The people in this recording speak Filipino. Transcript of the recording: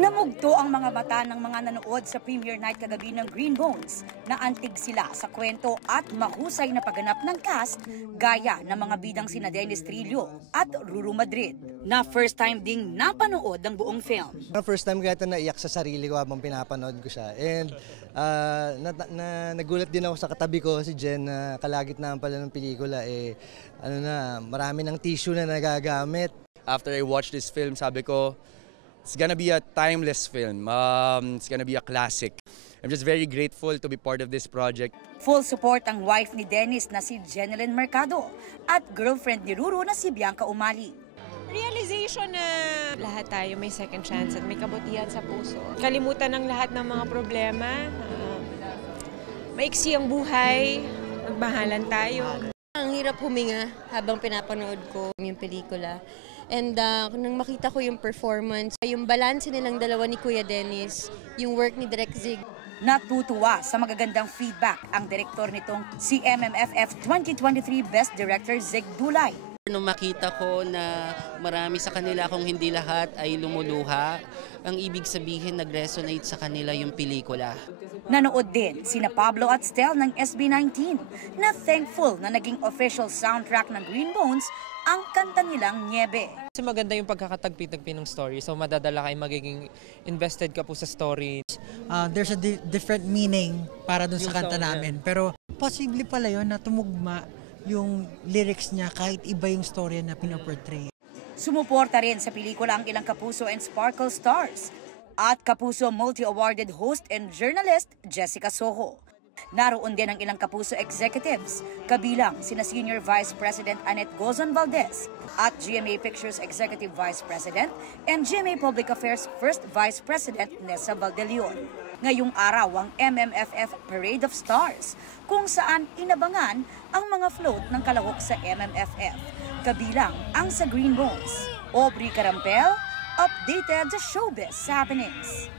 Namugto ang mga mata ng mga nanood sa premiere night kagabi ng Green Bones. Naantig sila sa kwento at mahusay na pagganap ng cast gaya ng mga bidang sina Dennis Trillo at Ruru Madrid na first time ding napanood ang buong film. First time kaya naiyak sa sarili ko habang pinapanood ko siya. And nagulat din ako sa katabi ko si Jen na kalagitnaan pala ng pelikula marami ng tissue na nagagamit. After I watched this film, sabi ko, it's gonna be a timeless film. It's gonna be a classic. I'm just very grateful to be part of this project. Full support ang wife ni Dennis na si Jeneline Mercado at girlfriend ni Ruru na si Bianca Umali. Realization na lahat tayo may second chance at may kabutihan sa puso. Kalimutan ng lahat ng mga problema. Maiksi ang buhay. Magmahalan tayo. Ang hirap huminga habang pinapanood ko yung pelikula. And nang makita ko yung performance, yung balanse nilang dalawa ni Kuya Dennis, yung work ni Direk Zig. Natutuwa sa magagandang feedback ang direktor nitong si MMFF 2023 Best Director Zig Dulay. Nung makita ko na marami sa kanila, kung hindi lahat ay lumuluha, ang ibig sabihin nag-resonate sa kanila yung pelikula. Nanood din sina Pablo at Stel ng SB19 na thankful na naging official soundtrack ng Green Bones ang kanta nilang Niebe. Kasi maganda yung pagkakatagpi-tagpi ng story, so madadala kayo, magiging invested ka po sa story. There's a different meaning para dun sa kanta namin, pero posible pala yun na tumugma yung lyrics niya kahit iba yung story na pinaportray. Sumuporta rin sa pelikula ang ilang Kapuso and Sparkle stars at Kapuso multi-awarded host and journalist Jessica Soho. Naroon din ang ilang Kapuso executives, kabilang sina Senior Vice President Annette Gozon Valdez at GMA Pictures Executive Vice President and GMA Public Affairs First Vice President Nessa Valdelion. Ngayong araw ang MMFF Parade of Stars, kung saan inabangan ang mga float ng kalahok sa MMFF, kabilang ang sa Green Bones. Aubrey Carampel, updated sa showbiz happenings.